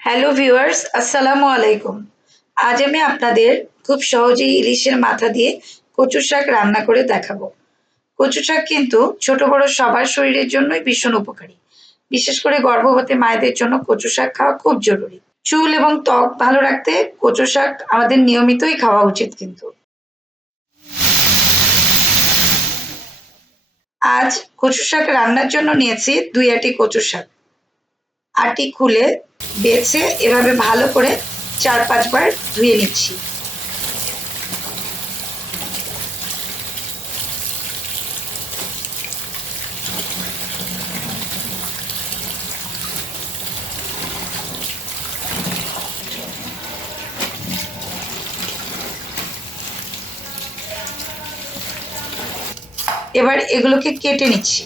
Hello viewers, আসসালামু আলাইকুম। আজ আমি আপনাদের খুব সহজেই ইলিশের মাথা দিয়ে কচু শাক রান্না করে দেখাবো। কচু শাক কিন্তু ছোট বড় সবার শরীরের জন্যই ভীষণ উপকারী। বিশেষ করে গর্ভবতী মায়েদের জন্য কচু শাক খাওয়া খুব জরুরি। চুল এবং ত্বক ভালো রাখতে কচু শাক আমাদের নিয়মিতই খাওয়া উচিত কিন্তু। আজ কচু শাক রান্নার জন্য নিয়েছি ২ আঁটি কচু শাক। আঁটি খুলে বেছে এভাবে ভালো করে ৪-৫ বার ধুয়ে নিচ্ছি। এবার এগুলোকে কেটে নিচ্ছি।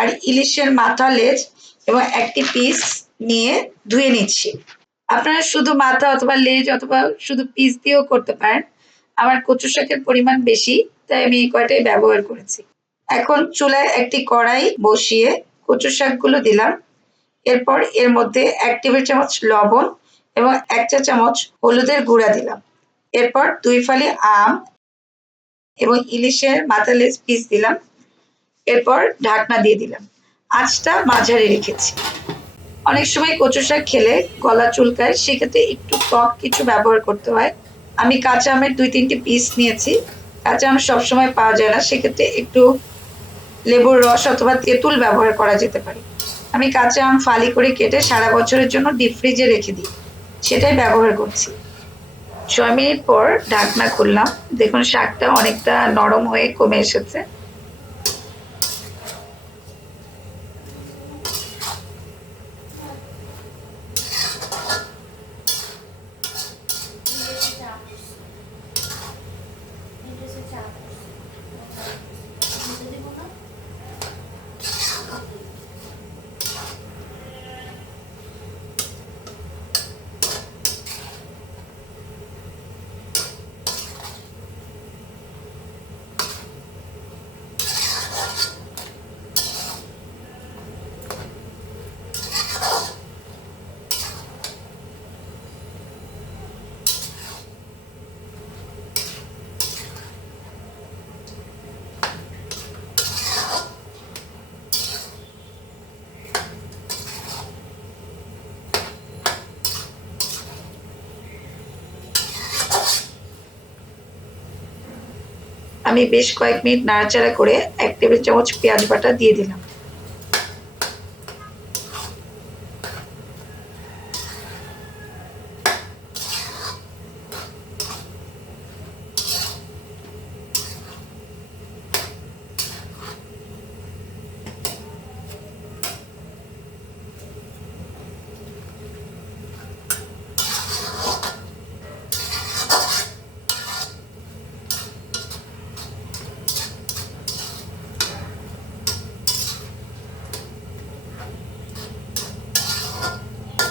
আর ইলিশের মাথা, লেজ এবং একটি পিস নিয়ে ধুয়ে নিচ্ছি। আপনারা শুধু মাথা অথবা লেজ অথবা শুধু পিস দিয়েও করতে পারেন। আমার কচু শাকের পরিমাণ বেশি, তাই আমি এই কয়টাই ব্যবহার করেছি। এখন চুলায় একটি কড়াই বসিয়ে কচু শাকগুলো দিলাম। এরপর এর মধ্যে ১ টেবিল চামচ লবণ এবং ১ চা চামচ হলুদের গুঁড়া দিলাম। এরপর ২ ফালি আম এবং ইলিশের মাথা, লেজ পিস দিলাম। এরপর ঢাকনা দিয়ে দিলাম। আঁচটা মাঝারি রেখেছি। অনেক সময় কচু শাক খেলে গলা চুলকায়, সেক্ষেত্রে একটু টক কিছু ব্যবহার করতে হয়। আমি কাঁচা আমের ২-৩টি পিস নিয়েছি। কাঁচা আম সবসময় পাওয়া যায় না, সেক্ষেত্রে একটু লেবুর রস অথবা তেঁতুল ব্যবহার করা যেতে পারে। আমি কাঁচা আম ফালি করে কেটে সারা বছরের জন্য ডিপ ফ্রিজে রেখে দিই, সেটাই ব্যবহার করছি। ৬ মিনিট পর ঢাকনা খুললাম। দেখুন শাকটা অনেকটা নরম হয়ে কমে এসেছে। আমি বেশ কয়েক মিনিট নাড়াচাড়া করে ১ টেবিল চামচ পেঁয়াজ বাটা দিয়ে দিলাম।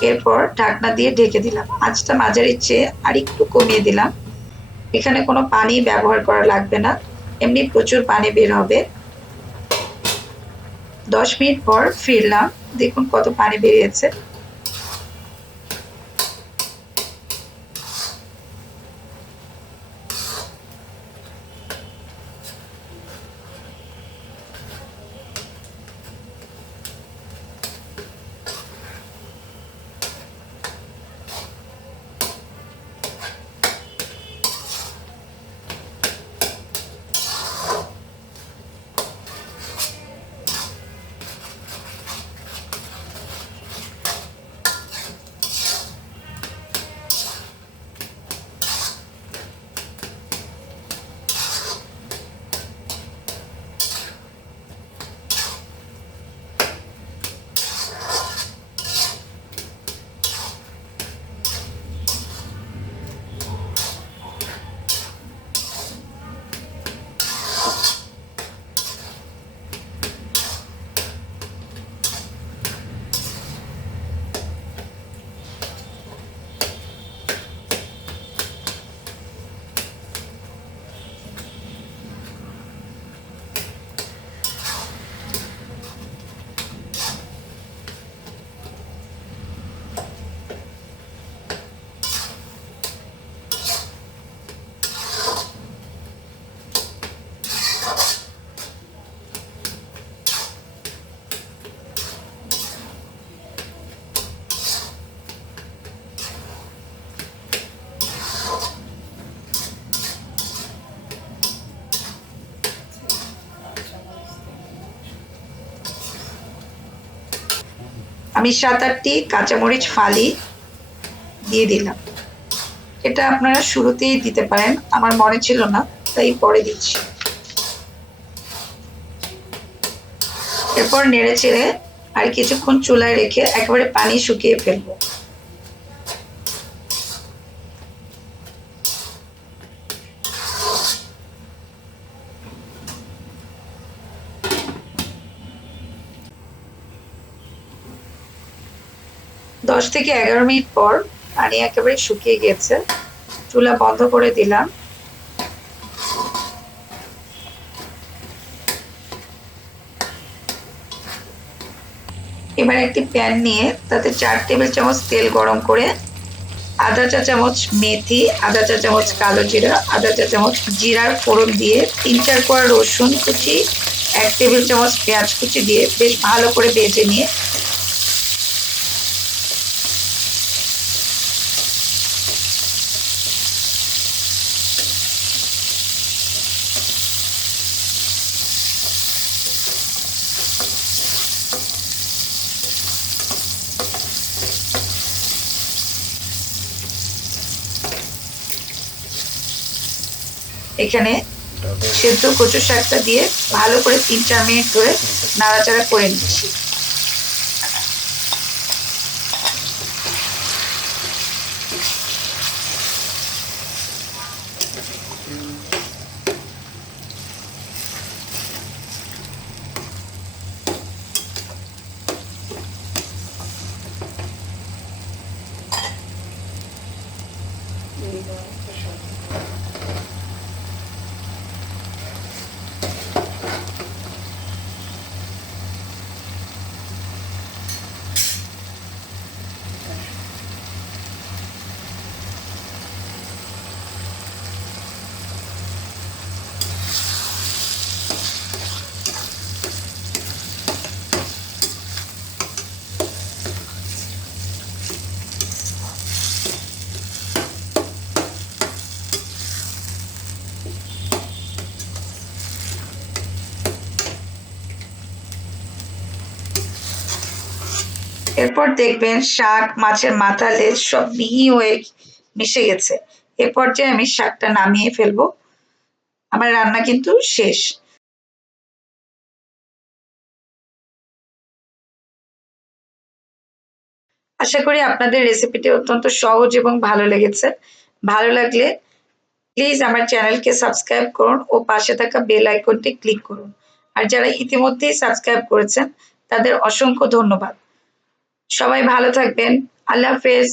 এরপর ঢাকনা দিয়ে ঢেকে দিলাম। আঁচটা মাঝারির চেয়ে আরেকটু কমিয়ে দিলাম। এখানে কোনো পানি ব্যবহার করা লাগবে না, এমনি প্রচুর পানি বের হবে। ১০ মিনিট পর ফিরলাম। দেখুন কত পানি বেরিয়েছে। আমি 7-8টি কাঁচামরিচ ফালি দিয়ে দিলাম। এটা আপনারা শুরুতেই দিতে পারেন, আমার মনে ছিল না তাই পরে দিচ্ছি। এরপর নেড়ে চেড়ে আর কিছুক্ষণ চুলায় রেখে একেবারে পানি শুকিয়ে ফেলবো। দশ থেকে 11 মিনিট পর পানি একেবারে শুকিয়ে গেছে, চুলা বন্ধ করে দিলাম। এবার একটি প্যান নিয়ে তাতে 4 টেবিল চামচ তেল গরম করে আধা চা চামচ মেথি, আধা চা চামচ কালো জিরা, আধা চা চামচ জিরার ফোড়ন দিয়ে 3-4 কোয়া রসুন কুচি, 1 টেবিল চামচ পেঁয়াজ কুচি দিয়ে বেশ ভালো করে ভেজে নিয়ে এখানে সেদ্ধ কচু শাকটা দিয়ে ভালো করে 3-4 মিনিট ধরে নাড়াচাড়া করে নিচ্ছি। এরপর দেখবেন শাক, মাছের মাথা, লেজ সব মিহি হয়ে মিশে গেছে। এ পর্যায়ে আমি শাকটা নামিয়ে ফেলবো। আমার রান্না কিন্তু শেষ। আশা করি আপনাদের রেসিপিটি অত্যন্ত সহজ এবং ভালো লেগেছে। ভালো লাগলে প্লিজ আমার চ্যানেলকে সাবস্ক্রাইব করুন ও পাশে থাকা বেল আইকনটি ক্লিক করুন। আর যারা ইতিমধ্যেই সাবস্ক্রাইব করেছেন তাদের অসংখ্য ধন্যবাদ। সবাই ভালো থাকবেন। আল্লাহ হাফেজ।